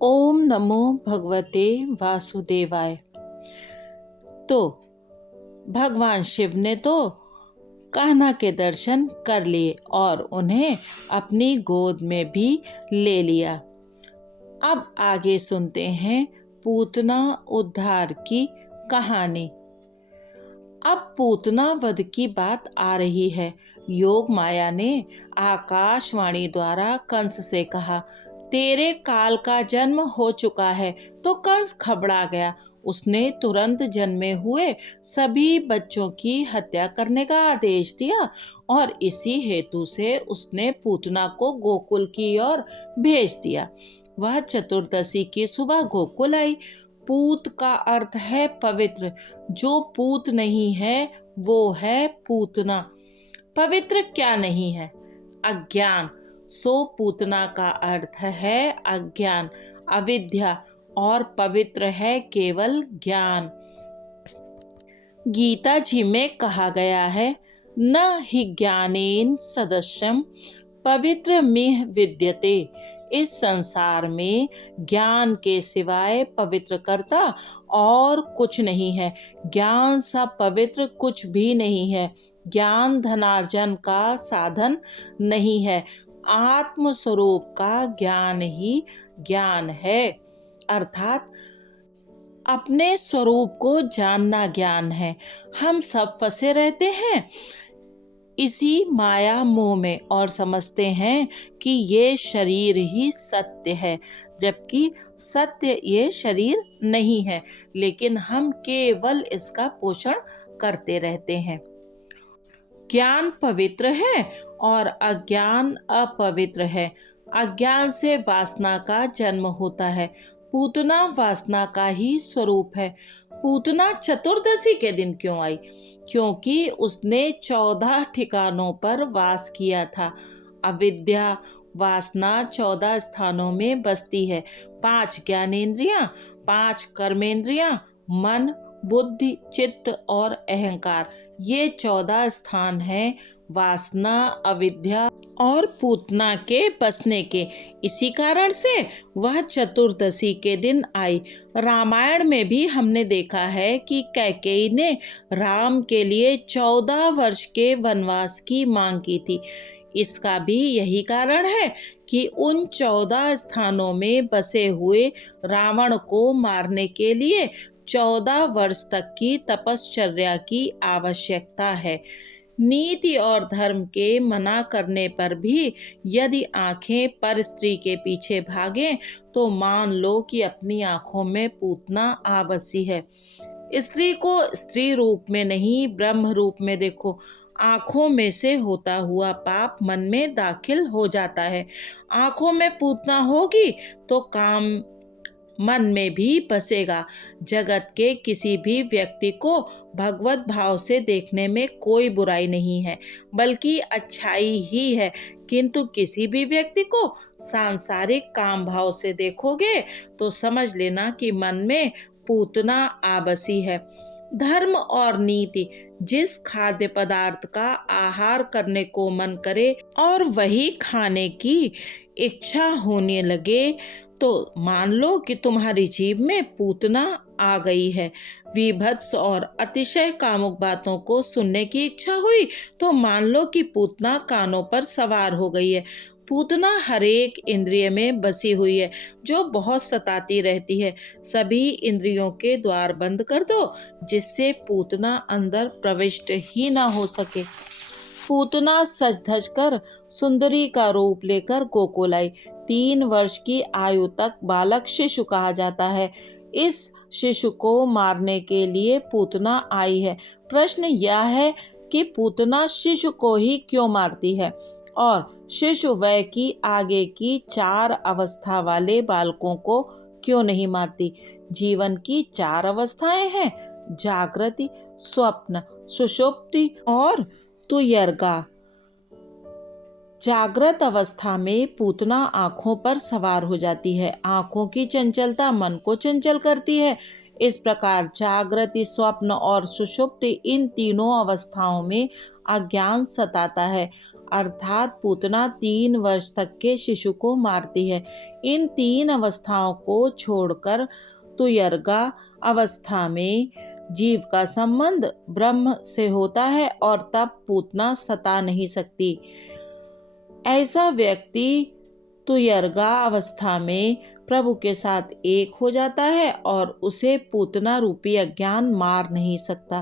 ओम नमो भगवते वासुदेवाय। तो भगवान शिव ने तो कान्हा के दर्शन कर लिए और उन्हें अपनी गोद में भी ले लिया। अब आगे सुनते हैं पूतना उद्धार की कहानी। अब पूतना वध की बात आ रही है। योग माया ने आकाशवाणी द्वारा कंस से कहा, तेरे काल का जन्म हो चुका है। तो कंस घबरा गया। उसने तुरंत जन्मे हुए सभी बच्चों की हत्या करने का आदेश दिया और इसी हेतु से उसने पूतना को गोकुल की ओर भेज दिया। वह चतुर्दशी की सुबह गोकुल आई। पूत का अर्थ है पवित्र। जो पूत नहीं है वो है पूतना। पवित्र क्या नहीं है? अज्ञान। सो पूतना का अर्थ है अज्ञान, अविद्या, और पवित्र है केवल ज्ञान। गीता जी में कहा गया है, न हि ज्ञानेन सदृशं पवित्र मिह विद्यते। इस संसार में ज्ञान के सिवाय पवित्र करता और कुछ नहीं है। ज्ञान सा पवित्र कुछ भी नहीं है। ज्ञान धनार्जन का साधन नहीं है। आत्म स्वरूप का ज्ञान ही ज्ञान है, अर्थात अपने स्वरूप को जानना ज्ञान है। हम सब फंसे रहते हैं इसी माया मोह में और समझते हैं कि ये शरीर ही सत्य है, जबकि सत्य ये शरीर नहीं है, लेकिन हम केवल इसका पोषण करते रहते हैं। ज्ञान पवित्र है और अज्ञान अपवित्र है। अज्ञान से वासना का जन्म होता है। पूतना वासना का ही स्वरूप है। पूतना चतुर्दशी के दिन क्यों आई? क्योंकि उसने 14 ठिकानों पर वास किया था। अविद्या वासना 14 स्थानों में बसती है। 5 ज्ञानेंद्रियां, 5 कर्मेंद्रियां, मन, बुद्धि, चित्त और अहंकार, ये 14 स्थान हैं वासना, अविद्या और पूतना के बसने के। इसी कारण से वह चतुर्दशी के दिन आई। रामायण में भी हमने देखा है कि कैकेयी ने राम के लिए 14 वर्ष के वनवास की मांग की थी। इसका भी यही कारण है कि उन 14 स्थानों में बसे हुए रावण को मारने के लिए 14 वर्ष तक की तपश्चर्या की आवश्यकता है। नीति और धर्म के मना करने पर भी यदि आंखें पर स्त्री के पीछे भागें तो मान लो कि अपनी आंखों में पूतना आ बसी है। स्त्री को स्त्री रूप में नहीं, ब्रह्म रूप में देखो। आंखों में से होता हुआ पाप मन में दाखिल हो जाता है। आंखों में पूतना होगी तो काम मन में भी बसेगा। जगत के किसी भी व्यक्ति को भगवत भाव से देखने में कोई बुराई नहीं है, बल्कि अच्छाई ही है। किंतु किसी भी व्यक्ति को सांसारिक काम भाव से देखोगे तो समझ लेना कि मन में पूतना आबसी है। धर्म और नीति, जिस खाद्य पदार्थ का आहार करने को मन करे और वही खाने की इच्छा होने लगे तो मान लो कि तुम्हारी जीभ में पूतना आ गई है। विभत्स और अतिशय कामुक बातों को सुनने की इच्छा हुई तो मान लो कि पूतना कानों पर सवार हो गई है। पूतना हर एक इंद्रिय में बसी हुई है जो बहुत सताती रहती है। सभी इंद्रियों के द्वार बंद कर दो जिससे पूतना अंदर प्रविष्ट ही ना हो सके। पूतना सज धज कर सुंदरी का रूप लेकर गोकुल आई। 3 वर्ष की आयु तक बालक शिशु कहा जाता है। इस शिशु को मारने के लिए पूतना आई है। प्रश्न यह है कि पूतना शिशु को ही क्यों मारती है और शिशु वय की आगे की 4 अवस्था वाले बालकों को क्यों नहीं मारती? जीवन की 4 अवस्थाएं हैं, जागृति, स्वप्न, सुषुप्ति और तुयर्गा। जागृत अवस्था में पूतना आंखों पर सवार हो जाती है। आंखों की चंचलता मन को चंचल करती है। इस प्रकार जागृति, स्वप्न और सुषुप्ति, इन तीनों अवस्थाओं में अज्ञान सताता है। अर्थात पूतना 3 वर्ष तक के शिशु को मारती है। इन 3 अवस्थाओं को छोड़कर तुयर्गा अवस्था में जीव का संबंध ब्रह्म से होता है और तब पूतना सता नहीं सकती। ऐसा व्यक्ति तुयर्गा अवस्था में प्रभु के साथ एक हो जाता है और उसे पूतना रूपी अज्ञान मार नहीं सकता।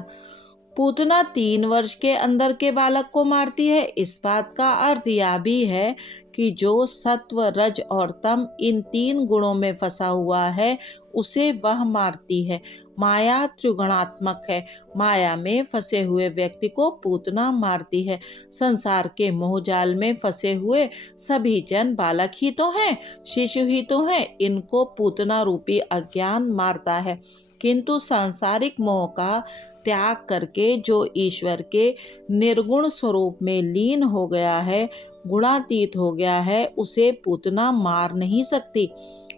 पूतना 3 वर्ष के अंदर के बालक को मारती है। इस बात का अर्थ यह भी है कि जो सत्व, रज और तम इन 3 गुणों में फंसा हुआ है उसे वह मारती है। माया त्रिगुणात्मक है। माया में फंसे हुए व्यक्ति को पूतना मारती है। संसार के मोहजाल में फंसे हुए सभी जन बालक ही तो हैं, शिशु ही तो हैं। इनको पूतना रूपी अज्ञान मारता है। किंतु सांसारिक मोह का त्याग करके जो ईश्वर के निर्गुण स्वरूप में लीन हो गया है, गुणातीत हो गया है, उसे पूतना मार नहीं सकती।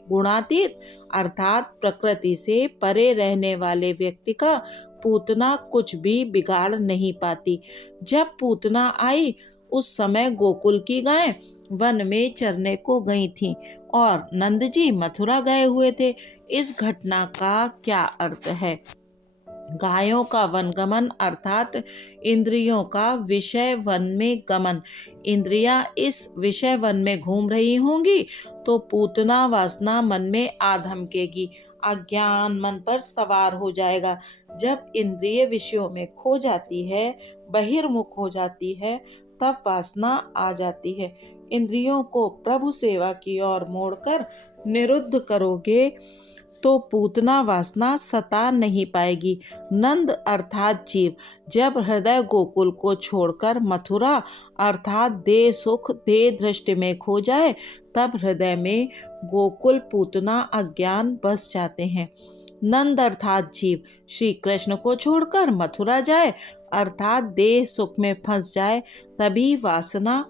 गुणातीत अर्थात प्रकृति से परे रहने वाले व्यक्ति का पूतना कुछ भी बिगाड़ नहीं पाती। जब पूतना आई उस समय गोकुल की गायें वन में चरने को गई थीं और नंद जी मथुरा गए हुए थे। इस घटना का क्या अर्थ है? गायों का वनगमन अर्थात इंद्रियों का विषय वन में गमन। इंद्रियां इस विषय वन में घूम रही होंगी तो पूतना वासना मन में आ धमकेगी, अज्ञान मन पर सवार हो जाएगा। जब इंद्रिय विषयों में खो जाती है, बहिर्मुख हो जाती है, तब वासना आ जाती है। इंद्रियों को प्रभु सेवा की ओर मोड़कर निरुद्ध करोगे तो पूतना वासना सता नहीं पाएगी। नंद अर्थात जीव जब हृदय गोकुल को छोड़कर मथुरा अर्थात देह सुख देह दृष्टि में खो जाए, तब हृदय में गोकुल पूतना अज्ञान बस जाते हैं। नंद अर्थात जीव श्री कृष्ण को छोड़कर मथुरा जाए अर्थात देह सुख में फंस जाए, तभी वासना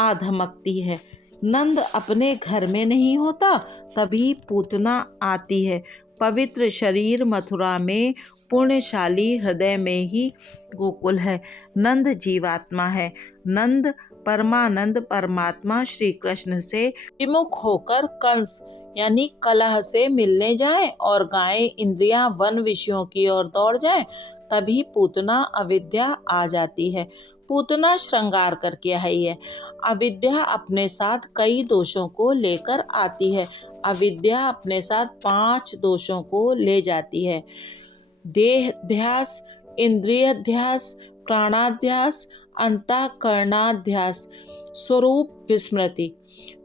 आधमकती है। नंद अपने घर में नहीं होता, तभी पूतना आती है। पवित्र शरीर मथुरा में, पुण्यशाली हृदय में ही गोकुल है। नंद जीवात्मा है। नंद परमानंद परमात्मा श्री कृष्ण से विमुख होकर कंस यानी कलह से मिलने जाए और गायें इंद्रियां वन विषयों की ओर दौड़ जाए, तभी पूतना अविद्या आ जाती है। पूतना श्रृंगार करके आई है। अविद्या अपने साथ कई दोषों को लेकर आती है। अविद्या अपने साथ 5 दोषों को ले जाती है। देहाध्यास, इंद्रियाध्यास, प्राणाध्यास, अंतःकरणाध्यास, स्वरूप विस्मृति।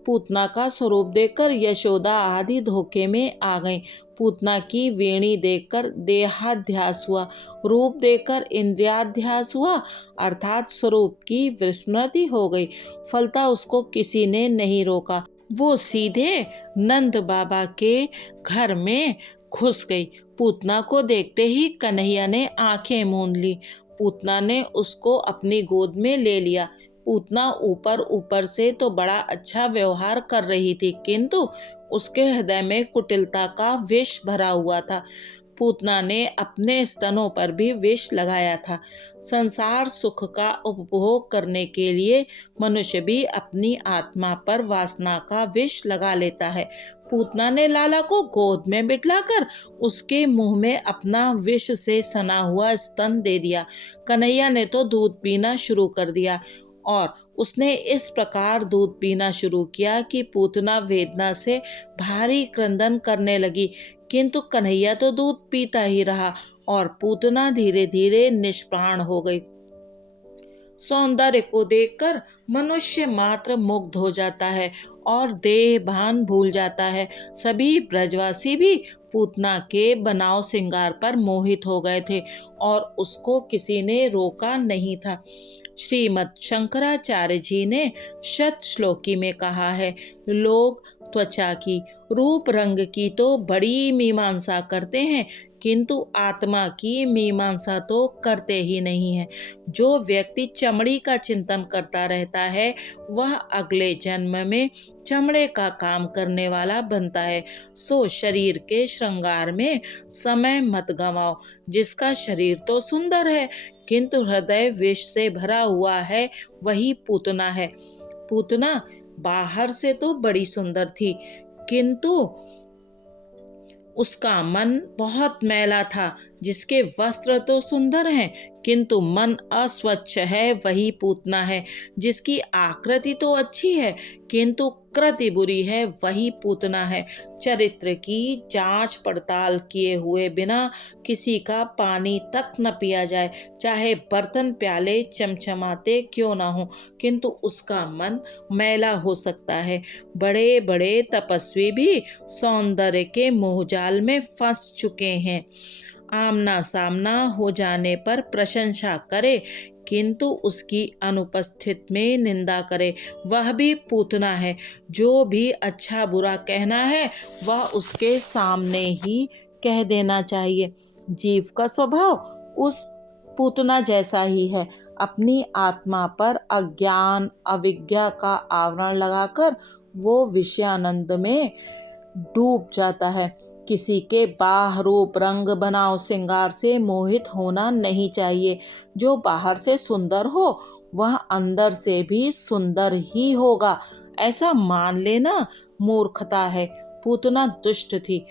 पूतना का स्वरूप देखकर यशोदा आदि धोखे में आ गईं। पूतना की वेणी देखकर देहाध्यास हुआ, रूप देखकर इंद्रियाध्यास हुआ अर्थात स्वरूप की विस्मृति हो गई। फलता उसको किसी ने नहीं रोका, वो सीधे नंद बाबा के घर में घुस गई। पूतना को देखते ही कन्हैया ने आंखें मूंद ली। पूतना ने उसको अपनी गोद में ले लिया। पूतना ऊपर ऊपर से तो बड़ा अच्छा व्यवहार कर रही थी, किंतु उसके हृदय में कुटिलता का विष भरा हुआ था। पूतना ने अपने स्तनों पर भी विष लगाया था। संसार सुख का उपभोग करने के लिए मनुष्य भी अपनी आत्मा पर वासना का विष लगा लेता है। पूतना ने लाला को गोद में बिठलाकर उसके मुंह में अपना विष से सना हुआ स्तन दे दिया। कन्हैया ने तो दूध पीना शुरू कर दिया और उसने इस प्रकार दूध पीना शुरू किया कि पूतना वेदना से भारी क्रंदन करने लगी, किंतु कन्हैया तो दूध पीता ही रहा और पूतना धीरे धीरे निष्प्राण हो गई। सौंदर्य को देखकर मनुष्य मात्र मुग्ध हो जाता है और देह भान भूल जाता है। सभी ब्रजवासी भी पूतना के बनाव श्रृंगार पर मोहित हो गए थे और उसको किसी ने रोका नहीं था। श्रीमद् शंकराचार्य जी ने शत श्लोकी में कहा है, लोग त्वचा की, रूप रंग की तो बड़ी मीमांसा करते हैं, किंतु आत्मा की मीमांसा तो करते ही नहीं है। जो व्यक्ति चमड़ी का चिंतन करता रहता है वह अगले जन्म में चमड़े का काम करने वाला बनता है। सो शरीर के श्रृंगार में समय मत गंवाओ। जिसका शरीर तो सुंदर है किंतु हृदय विष से भरा हुआ है वही पूतना है। पूतना बाहर से तो बड़ी सुंदर थी, किंतु उसका मन बहुत मैला था। जिसके वस्त्र तो सुंदर हैं, किंतु मन अस्वच्छ है वही पूतना है। जिसकी आकृति तो अच्छी है, किंतु कृति बुरी है वही पूतना है। चरित्र की जांच पड़ताल किए हुए बिना किसी का पानी तक न पिया जाए, चाहे बर्तन प्याले चमचमाते क्यों ना हो, किंतु उसका मन मैला हो सकता है। बड़े बड़े तपस्वी भी सौंदर्य के मोहजाल में फंस चुके हैं। आमना सामना हो जाने पर प्रशंसा करे, किंतु उसकी अनुपस्थित में निंदा करे, वह भी पूतना है। जो भी अच्छा बुरा कहना है वह उसके सामने ही कह देना चाहिए। जीव का स्वभाव उस पूतना जैसा ही है। अपनी आत्मा पर अज्ञान अविज्ञा का आवरण लगाकर वो विषयानंद में डूब जाता है। किसी के बाह रूप रंग बनाव श्रृंगार से मोहित होना नहीं चाहिए। जो बाहर से सुंदर हो वह अंदर से भी सुंदर ही होगा, ऐसा मान लेना मूर्खता है। पूतना दुष्ट थी,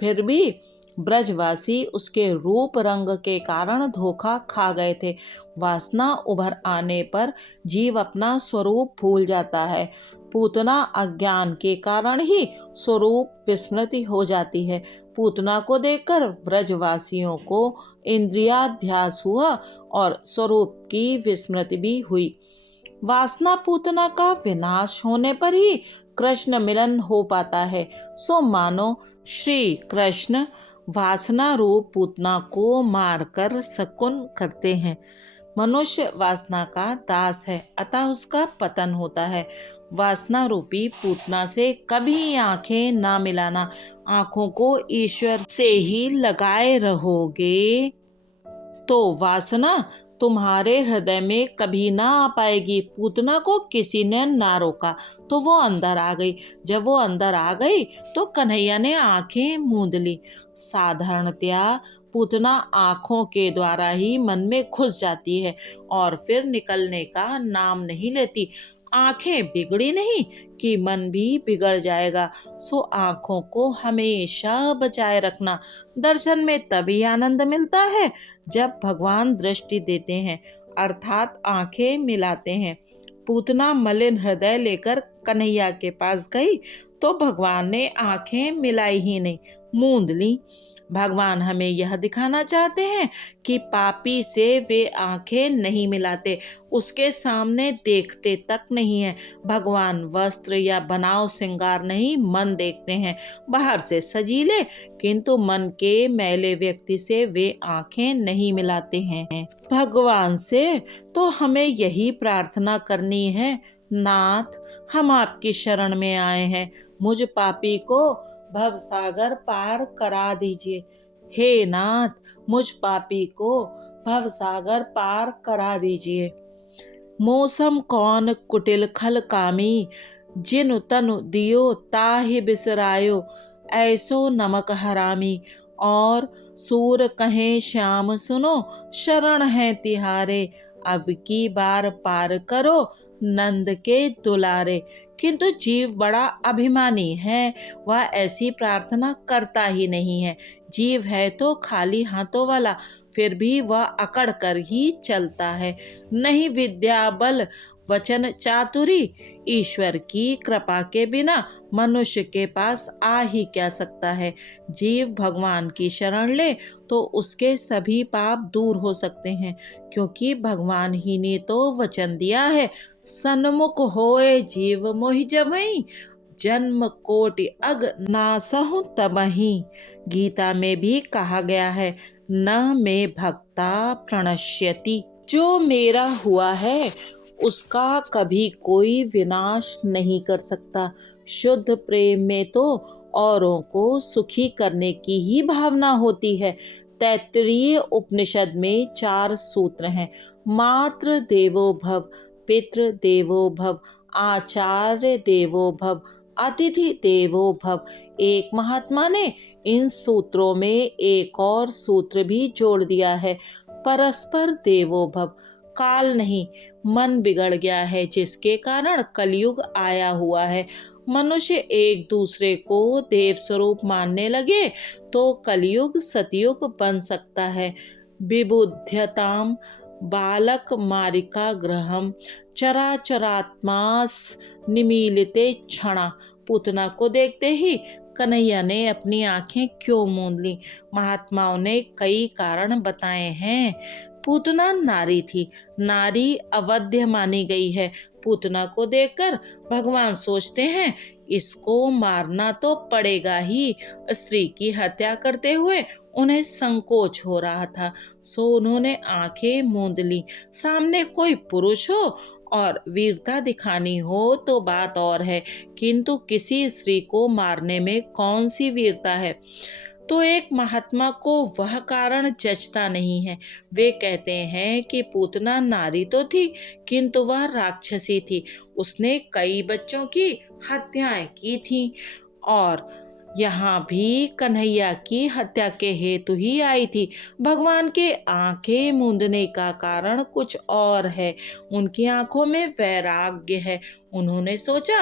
फिर भी ब्रजवासी उसके रूप रंग के कारण धोखा खा गए थे। वासना उभर आने पर जीव अपना स्वरूप भूल जाता है। पूतना अज्ञान के कारण ही स्वरूप विस्मृति हो जाती है। पूतना को देखकर ब्रजवासियों को इंद्रियाध्यास हुआ और स्वरूप की विस्मृति भी हुई। वासना पूतना का विनाश होने पर ही कृष्ण मिलन हो पाता है। सो मानो श्री कृष्ण वासना रूप पूतना को मारकर शकुन करते हैं। मनुष्य वासना का दास है, अतः उसका पतन होता है। वासना रूपी पूतना से कभी आंखें ना मिलाना। आंखों को ईश्वर से ही लगाए रहोगे तो वासना तुम्हारे हृदय में कभी ना आ पाएगी। पूतना को किसी ने ना रोका तो वो अंदर आ गई। जब वो अंदर आ गई तो कन्हैया ने आंखें मूंद ली। साधारणतया पूतना आंखों के द्वारा ही मन में घुस जाती है और फिर निकलने का नाम नहीं लेती। आंखें बिगड़ी नहीं कि मन भी बिगड़ जाएगा। सो आंखों को हमेशा बचाए रखना। दर्शन में तभी आनंद मिलता है जब भगवान दृष्टि देते हैं, अर्थात आंखें मिलाते हैं। पूतना मलिन हृदय लेकर कन्हैया के पास गई तो भगवान ने आंखें मिलाई ही नहीं, मूंद ली। भगवान हमें यह दिखाना चाहते हैं कि पापी से वे आंखें नहीं मिलाते, उसके सामने देखते तक नहीं है। भगवान वस्त्र या बनाव श्रृंगार नहीं, मन देखते हैं। बाहर से सजीले किंतु मन के मैले व्यक्ति से वे आंखें नहीं मिलाते हैं। भगवान से तो हमें यही प्रार्थना करनी है, नाथ हम आपकी शरण में आए हैं, मुझ पापी को भवसागर पार करा दीजिए। हे नाथ, मुझ पापी को भवसागर पार करा दीजिए। मौसम कौन कुटिल खल कामी, जिन तनु दियो ताहि बिसरायो, ऐसो नमक हरामी। और सूर कहें श्याम सुनो, शरण है तिहारे, अब की बार पार करो नंद के दुलारे। किंतु जीव बड़ा अभिमानी है, वह ऐसी प्रार्थना करता ही नहीं है। जीव है तो खाली हाथों वाला, फिर भी वह अकड़ कर ही चलता है। नहीं विद्या बल वचन चातुरी, ईश्वर की कृपा के बिना मनुष्य के पास आ ही क्या सकता है। जीव भगवान की शरण ले तो उसके सभी पाप दूर हो सकते हैं, क्योंकि भगवान ही ने तो वचन दिया है, सन्मुख होए जीव मोहि जमहि, जन्म कोटि अग नासहु तबहि। गीता में भी कहा गया है, न मे भक्ता प्रणश्यति, जो मेरा हुआ है उसका कभी कोई विनाश नहीं कर सकता। शुद्ध प्रेम में तो औरों को सुखी करने की ही भावना होती है। तैत्तिरीय उपनिषद में 4 सूत्र हैं, मातृ देवो भव, पितृ देवो भव, आचार्य देवो भव, अतिथि देवो भव। एक महात्मा ने इन सूत्रों में एक और सूत्र भी जोड़ दिया है, परस्पर देवो भव। काल नहीं, मन बिगड़ गया है, जिसके कारण कलयुग आया हुआ है। मनुष्य एक दूसरे को देव स्वरूप मानने लगे तो कलयुग सतयुग बन सकता है। विबुध्यताम बालक मारिका ग्रहम चराचरात्मास निमीलिते क्षणा। पूतना को देखते ही कन्हैया ने अपनी आंखें क्यों मूंद ली? महात्माओं ने कई कारण बताए हैं। पूतना नारी थी, नारी अवध्य मानी गई है। पूतना को देखकर भगवान सोचते हैं इसको मारना तो पड़ेगा ही। स्त्री की हत्या करते हुए उन्हें संकोच हो रहा था, सो उन्होंने आंखें मूंद ली। सामने कोई पुरुष हो और वीरता दिखानी हो तो बात और है, किंतु किसी स्त्री को मारने में कौन सी वीरता है? तो एक महात्मा को वह कारण जचता नहीं है। वे कहते हैं कि पूतना नारी तो थी, किंतु वह राक्षसी थी। उसने कई बच्चों की हत्याएं की थी और यहाँ भी कन्हैया की हत्या के हेतु ही आई थी। भगवान के आंखें मूंदने का कारण कुछ और है। उनकी आंखों में वैराग्य है। उन्होंने सोचा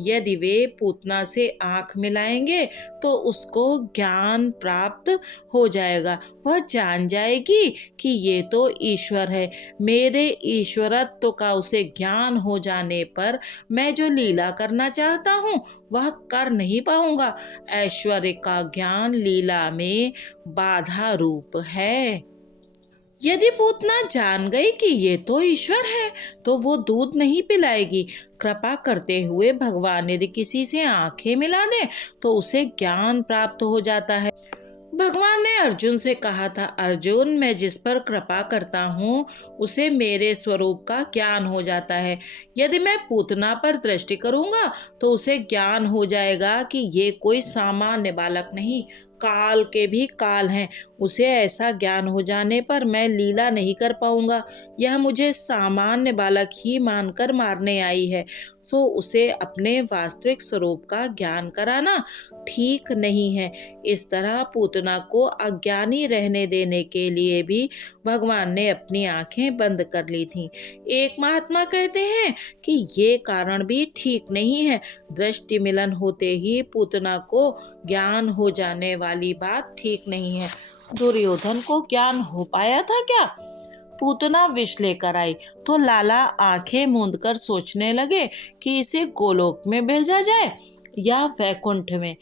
यदि वे पूतना से आंख मिलाएंगे तो उसको ज्ञान प्राप्त हो जाएगा। वह जान जाएगी कि ये तो ईश्वर है। मेरे ईश्वरत्व का उसे ज्ञान हो जाने पर मैं जो लीला करना चाहता हूँ वह कर नहीं पाऊंगा। ऐश्वर्य का ज्ञान लीला में बाधा रूप है। यदि पूतना जान गई कि ये तो ईश्वर है तो वो दूध नहीं पिलाएगी। कृपा करते हुए भगवान यदि किसी से आंखें मिला दे तो उसे ज्ञान प्राप्त हो जाता है। भगवान ने अर्जुन से कहा था, अर्जुन मैं जिस पर कृपा करता हूँ उसे मेरे स्वरूप का ज्ञान हो जाता है। यदि मैं पूतना पर दृष्टि करूँगा तो उसे ज्ञान हो जाएगा कि ये कोई सामान्य बालक नहीं, काल के भी काल हैं। उसे ऐसा ज्ञान हो जाने पर मैं लीला नहीं कर पाऊंगा। यह मुझे सामान्य बालक ही मानकर मारने आई है, सो उसे अपने वास्तविक स्वरूप का ज्ञान कराना ठीक नहीं है। इस तरह पूतना को अज्ञानी रहने देने के लिए भी भगवान ने अपनी आंखें बंद कर ली थीं। एक महात्मा कहते हैं कि ये कारण भी ठीक नहीं है। दृष्टि मिलन होते ही पूतना को ज्ञान हो जाने वाली बात ठीक नहीं है। दुर्योधन को ज्ञान हो पाया था क्या? पूतना विष लेकर आई तो लाला आंखें मूंद कर सोचने लगे कि इसे गोलोक में भेजा जाए या वैकुंठ में।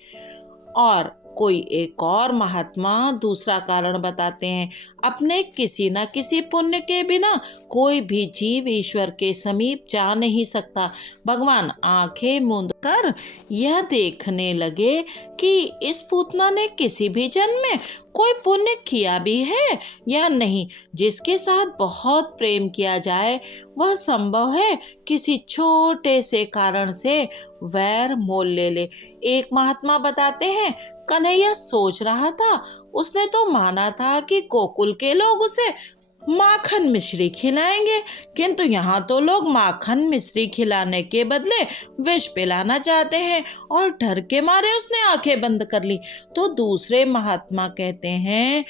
और कोई एक और महात्मा दूसरा कारण बताते हैं। अपने किसी न किसी पुण्य के बिना कोई भी जीव ईश्वर के समीप जा नहीं सकता। भगवान आंखें मूंद कर यह देखने लगे कि इस पूतना ने किसी भी जन्म में कोई पुण्य किया भी है या नहीं। जिसके साथ बहुत प्रेम किया जाए वह संभव है किसी छोटे से कारण से वैर मोल ले ले। एक महात्मा बताते हैं, कन्हैया सोच रहा था, उसने तो माना था कि गोकुल के लोग उसे माखन मिश्री खिलाएंगे, किंतु यहाँ तो लोग माखन मिश्री खिलाने के बदले विष पिलाना चाहते हैं और डर के मारे उसने आंखें बंद कर ली। तो दूसरे महात्मा कहते हैं,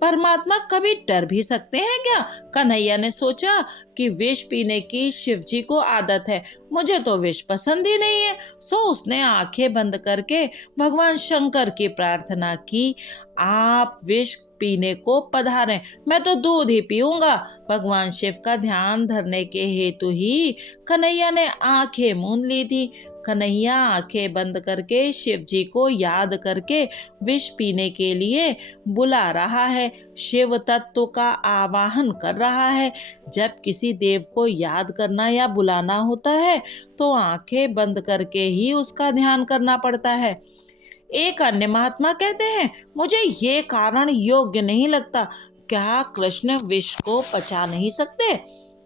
परमात्मा कभी डर भी सकते हैं क्या? कन्हैया ने सोचा कि विष पीने की शिव जी को आदत है, मुझे तो विष पसंद ही नहीं है। सो उसने आंखें बंद करके भगवान शंकर की प्रार्थना की, आप विष पीने को पधारें, मैं तो दूध ही पीऊंगा। भगवान शिव का ध्यान धरने के हेतु ही कन्हैया ने आंखें मूंद ली थी। कन्हैया आंखें बंद करके शिव जी को याद करके विष पीने के लिए बुला रहा है, शिव तत्व का आवाहन कर रहा है। जब किसी देव को याद करना या बुलाना होता है तो आंखें बंद करके ही उसका ध्यान करना पड़ता है। एक अन्य महात्मा कहते हैं, मुझे ये कारण योग्य नहीं लगता। क्या कृष्ण विष को पचा नहीं सकते?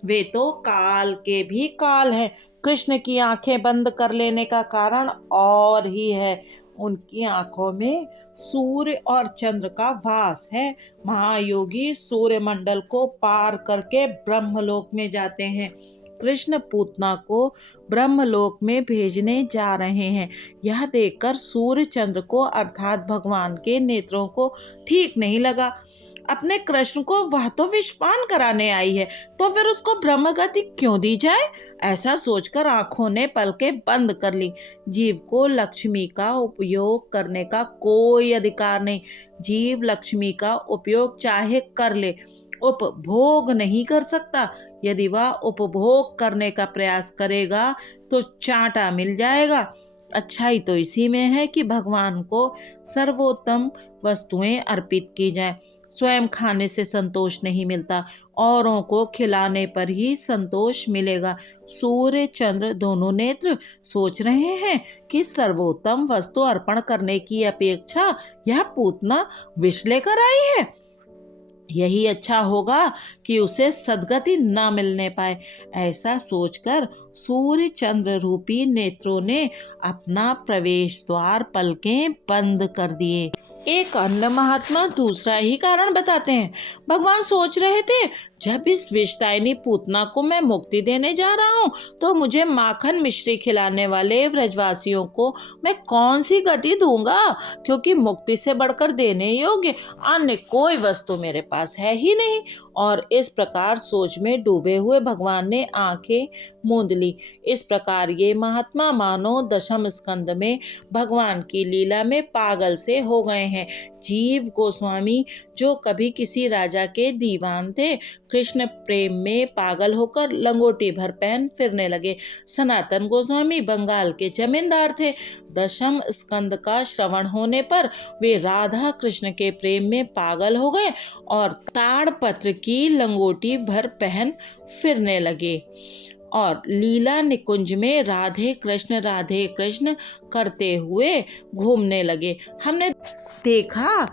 वे तो काल के भी काल हैं। कृष्ण की आंखें बंद कर लेने का कारण और ही है। उनकी आंखों में सूर्य और चंद्र का वास है। महायोगी सूर्य मंडल को पार करके ब्रह्मलोक में जाते हैं। कृष्ण पूतना को ब्रह्मलोक में भेजने जा रहे हैं। यह देखकर सूर्य चंद्र को अर्थात भगवान के नेत्रों को ठीक नहीं लगा। अपने कृष्ण को वह तो विषपान कराने आई है, तो फिर उसको ब्रह्मगति क्यों दी जाए? ऐसा सोचकर आंखों ने पलकें बंद कर ली। जीव को लक्ष्मी का उपयोग करने का कोई अधिकार नहीं। जीव लक्ष्मी का उपयोग चाहे कर ले, उपभोग नहीं कर सकता। यदि वह उपभोग करने का प्रयास करेगा तो चांटा मिल जाएगा। अच्छाई तो इसी में है कि भगवान को सर्वोत्तम वस्तुएं अर्पित की जाएं। स्वयं खाने से संतोष नहीं मिलता, औरों को खिलाने पर ही संतोष मिलेगा। सूर्य चंद्र दोनों नेत्र सोच रहे हैं कि सर्वोत्तम वस्तु अर्पण करने की अपेक्षा यह पूतना विष लेकर आई है। यही अच्छा होगा कि उसे सद्गति न मिलने पाए। ऐसा सोचकर सूर्य चंद्र रूपी नेत्रों ने अपना प्रवेश द्वार पलकें बंद कर दिए। एक अन्य महात्मा दूसरा ही कारण बताते हैं। भगवान सोच रहे थे, जब इस विषदायिनी पूतना को मैं मुक्ति देने जा रहा हूँ तो मुझे माखन मिश्री खिलाने वाले व्रजवासियों को मैं कौन सी गति दूंगा, क्योंकि मुक्ति से बढ़कर देने योग्य अन्य कोई वस्तु मेरे पास है ही नहीं। और इस प्रकार सोच में डूबे हुए भगवान ने आंखें मूंद ली। इस प्रकार ये महात्मा मानो दशम स्कंद में भगवान की लीला में पागल से हो गए हैं। जीव गोस्वामी जो कभी किसी राजा के दीवान थे, कृष्ण प्रेम में पागल होकर लंगोटी भर पहन फिरने लगे। सनातन गोस्वामी बंगाल के जमींदार थे। दशम स्कंद का श्रवण होने पर वे राधा कृष्ण के प्रेम में पागल हो गए और ताड़पत्र की लंगोटी भर पहन फिरने लगे और लीला निकुंज में राधे कृष्ण करते हुए घूमने लगे। हमने देखा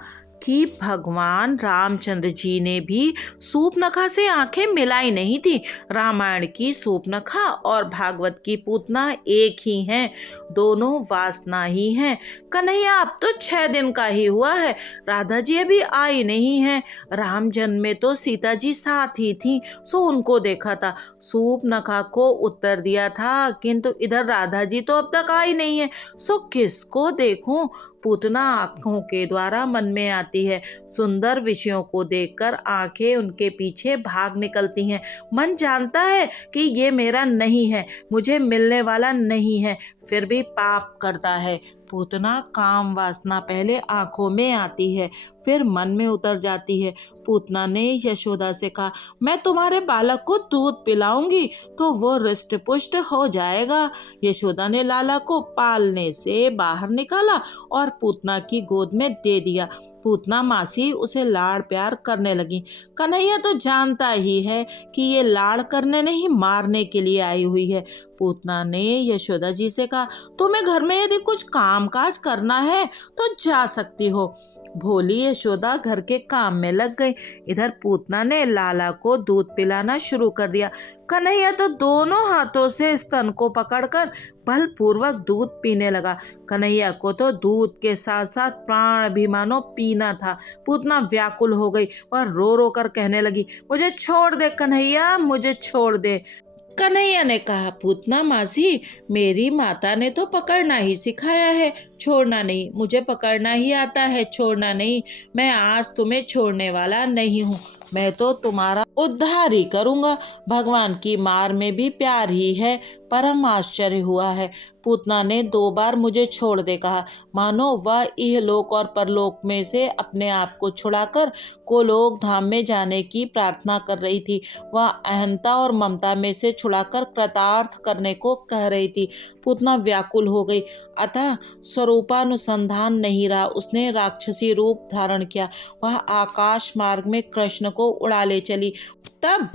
कि भगवान रामचंद्र जी ने भी सूर्पनखा से आंखें मिलाई नहीं थी। रामायण की सूर्पनखा और भागवत की पूतना एक ही हैं, दोनों वासना ही हैं। कन्हैया अब तो 6 दिन का ही हुआ है, राधा जी अभी आई नहीं है। राम जन्म में तो सीता जी साथ ही थी, सो उनको देखा था, सूर्पनखा को उत्तर दिया था, किंतु इधर राधा जी तो अब तक आई नहीं है, सो किसको देखूं? पूतना आंखों के द्वारा मन में आती है। सुंदर विषयों को देखकर आंखें उनके पीछे भाग निकलती हैं। मन जानता है कि ये मेरा नहीं है, मुझे मिलने वाला नहीं है, फिर भी पाप करता है। पूतना काम वासना पहले आंखों में आती है, फिर मन में उतर जाती है। पूतना ने यशोदा से कहा, मैं तुम्हारे बालक को दूध पिलाऊंगी तो वो हृष्ट पुष्ट हो जाएगा। यशोदा ने लाला को पालने से बाहर निकाला और पूतना की गोद में दे दिया। पूतना मासी उसे लाड़ प्यार करने लगी। कन्हैया तो जानता ही है कि ये लाड़ करने नहीं मारने के लिए आई हुई है। पूतना ने यशोदा जी से कहा, तुम्हें घर में यदि कुछ कामकाज करना है तो जा सकती हो। भोली यशोदा घर के काम में लग गई। इधर पूतना ने लाला को दूध पिलाना शुरू कर दिया। कन्हैया तो दोनों हाथों से स्तन को पकड़कर बलपूर्वक दूध पीने लगा। कन्हैया को तो दूध के साथ साथ प्राण भी मानो पीना था। पूतना व्याकुल हो गई और रो रो कर कहने लगी, मुझे छोड़ दे कन्हैया, मुझे छोड़ दे। कन्हैया ने कहा, पूतना मासी, मेरी माता ने तो पकड़ना ही सिखाया है, छोड़ना नहीं। मुझे पकड़ना ही आता है, छोड़ना नहीं। मैं आज तुम्हें छोड़ने वाला नहीं हूँ, मैं तो तुम्हारा उद्धार ही करूँगा। भगवान की मार में भी प्यार ही है। परम आश्चर्य हुआ है। पूतना ने 2 बार मुझे छोड़ दे कहा, मानो वह इहलोक और परलोक में से अपने आप को छुड़ाकर गोलोक धाम में जाने की प्रार्थना कर रही थी। वह अहंता और ममता में से छुड़ाकर कृतार्थ करने को कह रही थी। पूतना व्याकुल हो गई, अतः स्वरूपानुसंधान नहीं रहा। उसने राक्षसी रूप धारण किया। वह आकाश मार्ग में कृष्ण को उड़ा ले चली। तब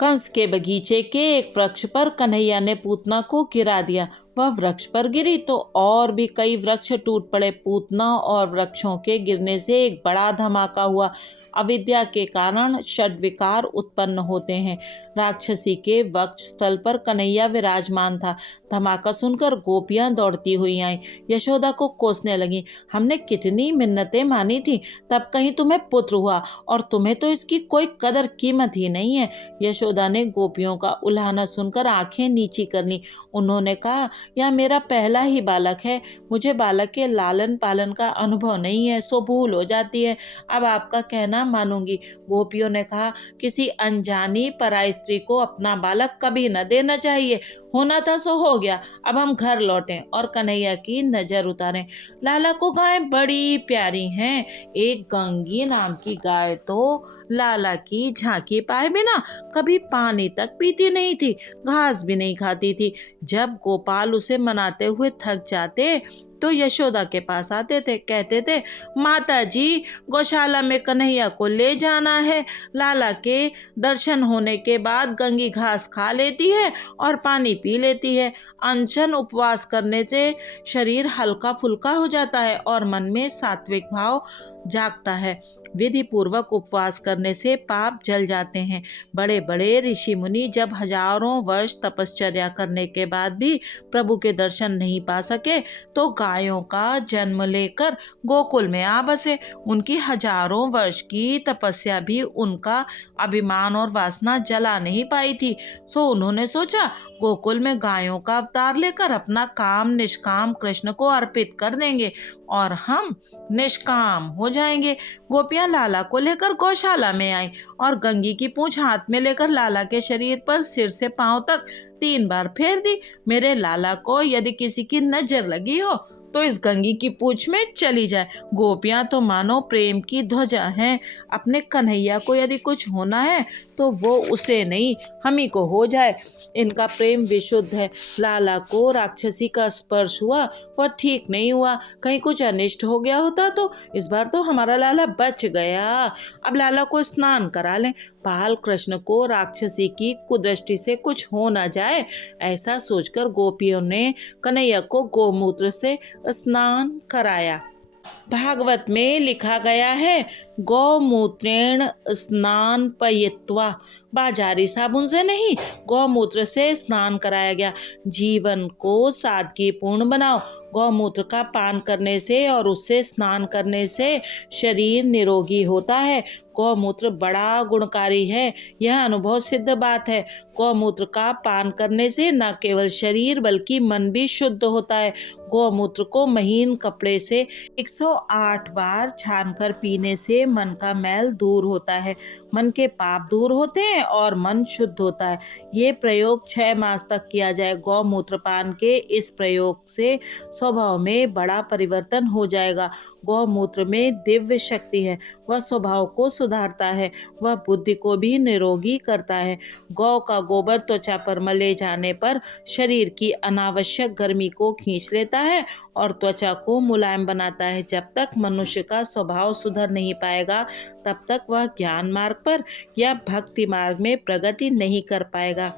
कंस के बगीचे के एक वृक्ष पर कन्हैया ने पूतना को गिरा दिया। वह वृक्ष पर गिरी तो और भी कई वृक्ष टूट पड़े। पूतना और वृक्षों के गिरने से एक बड़ा धमाका हुआ। अविद्या के कारण षड्विकार उत्पन्न होते हैं। राक्षसी के वक्ष स्थल पर कन्हैया विराजमान था। धमाका सुनकर गोपियां दौड़ती हुई आईं। यशोदा को कोसने लगी, हमने कितनी मिन्नतें मानी थी, तब कहीं तुम्हें पुत्र हुआ और तुम्हें तो इसकी कोई कदर कीमत ही नहीं है। यशोदा ने गोपियों का उल्हाना सुनकर आंखें नीची कर ली। उन्होंने कहा, यह मेरा पहला ही बालक है, मुझे बालक के लालन पालन का अनुभव नहीं है, सो भूल हो जाती है। अब आपका कहना मानूंगी। गोपियों ने कहा, किसी अनजानी पराई स्त्री को अपना बालक कभी न देना चाहिए। होना था सो हो गया, अब हम घर लौटें और कन्हैया की नजर उतारें। लाला को गायें बड़ी प्यारी हैं। एक गंगी नाम की गाय तो लाला की झांकी पाए बिना कभी पानी तक पीती नहीं थी, घास भी नहीं खाती थी। जब गोपाल उसे मनाते हुए थक जाते तो यशोदा के पास आते थे, कहते थे, माता जी गौशाला में कन्हैया को ले जाना है। लाला के दर्शन होने के बाद गंगी घास खा लेती है और पानी पी लेती है। अनशन उपवास करने से शरीर हल्का फुल्का हो जाता है और मन में सात्विक भाव जागता है। विधि पूर्वक उपवास करने से पाप जल जाते हैं। बड़े बड़े ऋषि मुनि जब हजारों वर्ष तपश्चर्या करने के बाद भी प्रभु के दर्शन नहीं पा सके तो गायों का जन्म लेकर गोकुल में आ बसे। उनकी हजारों वर्ष की तपस्या भी उनका अभिमान और वासना जला नहीं पाई थी। सो उन्होंने सोचा, गोकुल में गायों का अवतार लेकर अपना काम निष्काम कृष्ण को अर्पित कर देंगे और हम निष्काम हो जाएंगे। गोपियां लाला को लेकर गौशाला में आई और गंगी की पूंछ हाथ में लेकर लाला के शरीर पर सिर से पांव तक 3 बार फेर दी। मेरे लाला को यदि किसी की नजर लगी हो तो इस गंगी की पूंछ में चली जाए। गोपियां तो मानो प्रेम की ध्वजा हैं। अपने कन्हैया को यदि कुछ होना है तो वो उसे नहीं, हम ही को हो जाए। इनका प्रेम विशुद्ध है। लाला को राक्षसी का स्पर्श हुआ, वह ठीक नहीं हुआ। कहीं कुछ अनिष्ट हो गया होता तो इस बार तो हमारा लाला बच गया। अब लाला को स्नान करा लें, बाल कृष्ण को राक्षसी की कुदृष्टि से कुछ हो न जाए। ऐसा सोचकर गोपियों ने कन्हैया को गोमूत्र से स्नान कराया। भागवत में लिखा गया है, गौमूत्रेण स्नान पयित्वा, बाजारी साबुन से नहीं गौमूत्र से स्नान कराया गया। जीवन को सादगीपूर्ण बनाओ। गौमूत्र का पान करने से और उससे स्नान करने से शरीर निरोगी होता है। गौमूत्र बड़ा गुणकारी है, यह अनुभव सिद्ध बात है। गौमूत्र का पान करने से न केवल शरीर बल्कि मन भी शुद्ध होता है। गौमूत्र को महीन कपड़े से 108 बार छानकर पीने से मन का मैल दूर होता है, मन के पाप दूर होते हैं और मन शुद्ध होता है। ये प्रयोग 6 मास तक किया जाए। गौमूत्र पान के इस प्रयोग से स्वभाव में बड़ा परिवर्तन हो जाएगा। गौमूत्र में दिव्य शक्ति है, वह स्वभाव को सुधारता है, वह बुद्धि को भी निरोगी करता है। गौ का गोबर त्वचा पर मले जाने पर शरीर की अनावश्यक गर्मी को खींच लेता है और त्वचा को मुलायम बनाता है। जब तक मनुष्य का स्वभाव सुधर नहीं पाएगा तब तक वह ज्ञान मार्ग पर या भक्ति मार्ग में प्रगति नहीं कर पाएगा।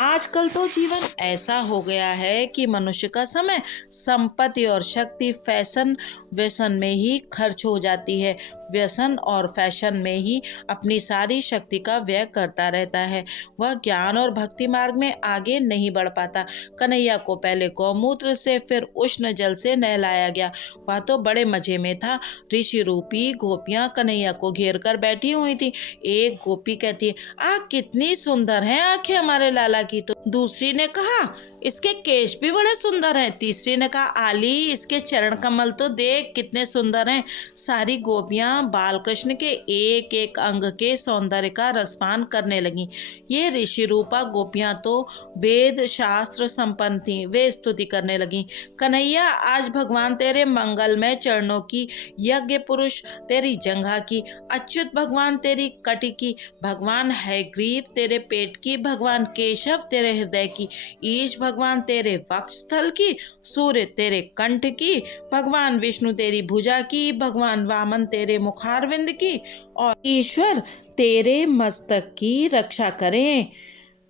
आजकल तो जीवन ऐसा हो गया है कि मनुष्य का समय संपत्ति और शक्ति फैशन व्यसन में ही खर्च हो जाती है। व्यसन और फैशन में ही अपनी सारी शक्ति का व्यय करता रहता है। वह ज्ञान और भक्ति मार्ग में आगे नहीं बढ़ पाता। कन्हैया को पहले गौमूत्र से फिर उष्ण जल से नहलाया गया। वह तो बड़े मजे में था। ऋषि रूपी गोपियां कन्हैया को घेर कर बैठी हुई थी। एक गोपी कहती है, आह कितनी सुंदर है आंखें हमारे लाला की। तो दूसरी ने कहा, इसके केश भी बड़े सुंदर हैं। तीसरी ने कहा, आली इसके चरण कमल तो देख कितने सुंदर हैं। सारी गोपियां बालकृष्ण के एक एक अंग के सौंदर्य का रसपान करने लगी। ये ऋषि रूपा गोपियां तो वेद शास्त्र संपन्न थीं। वे स्तुति करने लगी, कन्हैया आज भगवान तेरे मंगलमय चरणों की, यज्ञ पुरुष तेरी जंघा की, अच्युत भगवान तेरी कटी की, भगवान हयग्रीव तेरे पेट की, भगवान केशव तेरे हृदय की, ईश भगवान तेरे वक्षस्थल की, सूर्य तेरे कंठ की, भगवान विष्णु तेरी भुजा की, भगवान वामन तेरे मुखारविंद की और ईश्वर तेरे मस्तक की रक्षा करें।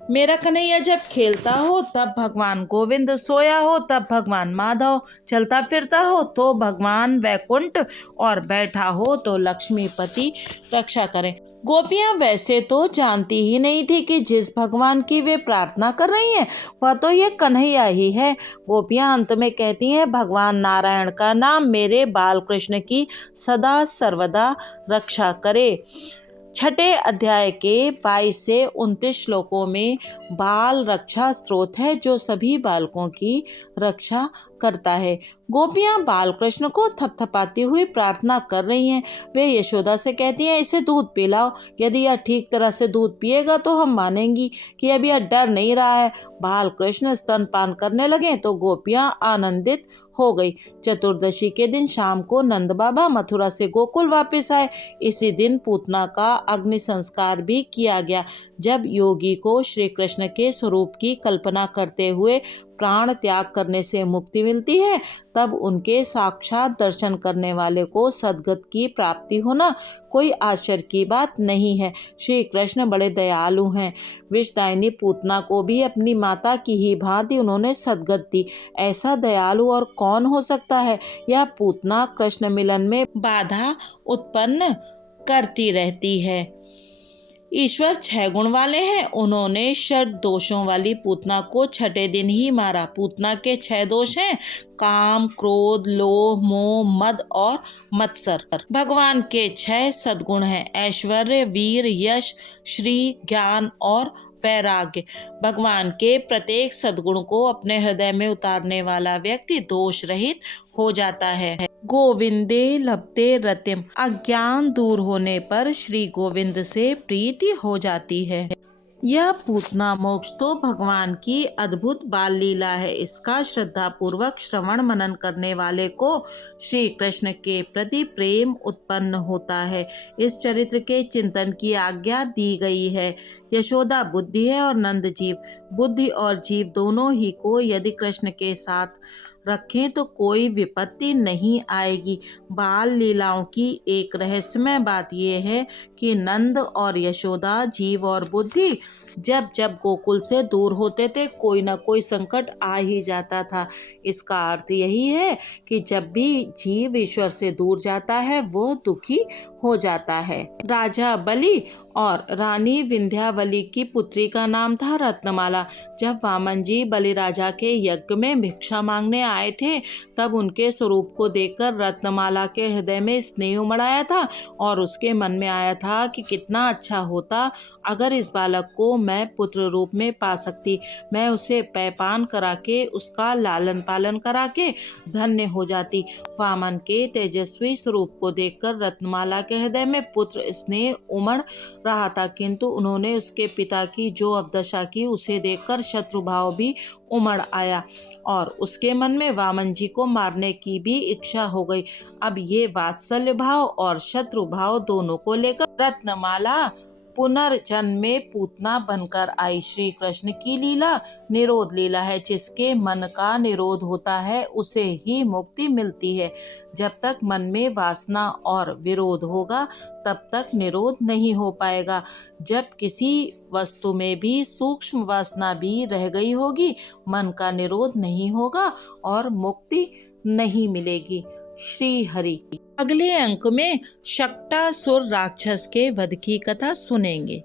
मेरा कन्हैया जब खेलता हो तब भगवान गोविंद, सोया हो तब भगवान माधव, चलता फिरता हो तो भगवान वैकुंठ और बैठा हो तो लक्ष्मीपति रक्षा करें। गोपियां वैसे तो जानती ही नहीं थी कि जिस भगवान की वे प्रार्थना कर रही हैं वह तो ये कन्हैया ही है। गोपियां अंत में कहती हैं, भगवान नारायण का नाम मेरे बाल कृष्ण की सदा सर्वदा रक्षा करे। छठे अध्याय के 22 से 29 श्लोकों में बाल रक्षा स्तोत्र है जो सभी बालकों की रक्षा करता है। गोपियां बाल कृष्ण को थपथपाती हुई प्रार्थना कर रही हैं। वे यशोदा से कहती हैं, इसे दूध पिलाओ, यदि यह ठीक तरह से दूध पिएगा तो हम मानेंगी कि अब यह डर नहीं रहा है। बाल कृष्ण स्तनपान करने लगे तो गोपियां आनंदित हो गई। चतुर्दशी के दिन शाम को नंद बाबा मथुरा से गोकुल वापस आए। इसी दिन पूतना का अग्नि संस्कार भी किया गया। जब योगी को श्री कृष्ण के स्वरूप की कल्पना करते हुए प्राण त्याग करने से मुक्ति मिलती है, तब उनके साक्षात दर्शन करने वाले को सद्गति की प्राप्ति होना कोई आश्चर्य की बात नहीं है। श्री कृष्ण बड़े दयालु हैं। विषदायिनी पूतना को भी अपनी माता की ही भांति उन्होंने सद्गति दी। ऐसा दयालु और कौन हो सकता है। यह पूतना कृष्ण मिलन में बाधा उत्पन्न करती रहती है। ईश्वर 6 गुण वाले हैं। उन्होंने षड दोषों वाली पूतना को छठे दिन ही मारा। पूतना के 6 दोष हैं, काम, क्रोध, लोभ, मोह, मद और मत्सर। भगवान के 6 सद्गुण हैं, ऐश्वर्य, वीर, यश, श्री, ज्ञान और वैराग्य। भगवान के प्रत्येक सद्गुण को अपने हृदय में उतारने वाला व्यक्ति दोष रहित हो जाता है। गोविंदे लभते रतिम, अज्ञान दूर होने पर श्री गोविंद से प्रीति हो जाती है। यह पूतना मोक्ष तो भगवान की अद्भुत बाल लीला है। इसका श्रद्धा पूर्वक श्रवण मनन करने वाले को श्री कृष्ण के प्रति प्रेम उत्पन्न होता है। इस चरित्र के चिंतन की आज्ञा दी गई है। यशोदा बुद्धि है और नंद जीव। बुद्धि और जीव दोनों ही को यदि कृष्ण के साथ रखें तो कोई विपत्ति नहीं आएगी। बाल लीलाओं की एक रहस्यमय बात यह है कि नंद और यशोदा, जीव और बुद्धि जब जब गोकुल से दूर होते थे कोई न कोई संकट आ ही जाता था। इसका अर्थ यही है कि जब भी जीव ईश्वर से दूर जाता है वो दुखी हो जाता है। राजा बलि और रानी विंध्यावली की पुत्री का नाम था रत्नमाला। जब वामन जी बलि राजा के यज्ञ में भिक्षा मांगने आए थे तब उनके स्वरूप को देखकर रत्नमाला के हृदय में स्नेह उमड़ आया था और उसके मन में आया था कि कितना अच्छा होता अगर इस बालक को मैं पुत्र रूप में पा सकती। मैं उसे पैपान करा के उसका लालन पालन करा के धन्य हो जाती। वामन के तेजस्वी स्वरूप को देखकर रत्नमाला के हृदय में पुत्र स्नेह उमड़ रहा था, किंतु उन्होंने उसके पिता की जो अवदशा की उसे देखकर शत्रु भाव भी उमड़ आया और उसके मन में वामन जी को मारने की भी इच्छा हो गई। अब ये वात्सल्य भाव और शत्रु भाव दोनों को लेकर रत्नमाला पुनर्जन्म में पूतना बनकर आई। श्री कृष्ण की लीला निरोध लीला है। जिसके मन का निरोध होता है उसे ही मुक्ति मिलती है। जब तक मन में वासना और विरोध होगा तब तक निरोध नहीं हो पाएगा। जब किसी वस्तु में भी सूक्ष्म वासना भी रह गई होगी मन का निरोध नहीं होगा और मुक्ति नहीं मिलेगी। श्री हरि। अगले अंक में शक्टासुर राक्षस के वध की कथा सुनेंगे।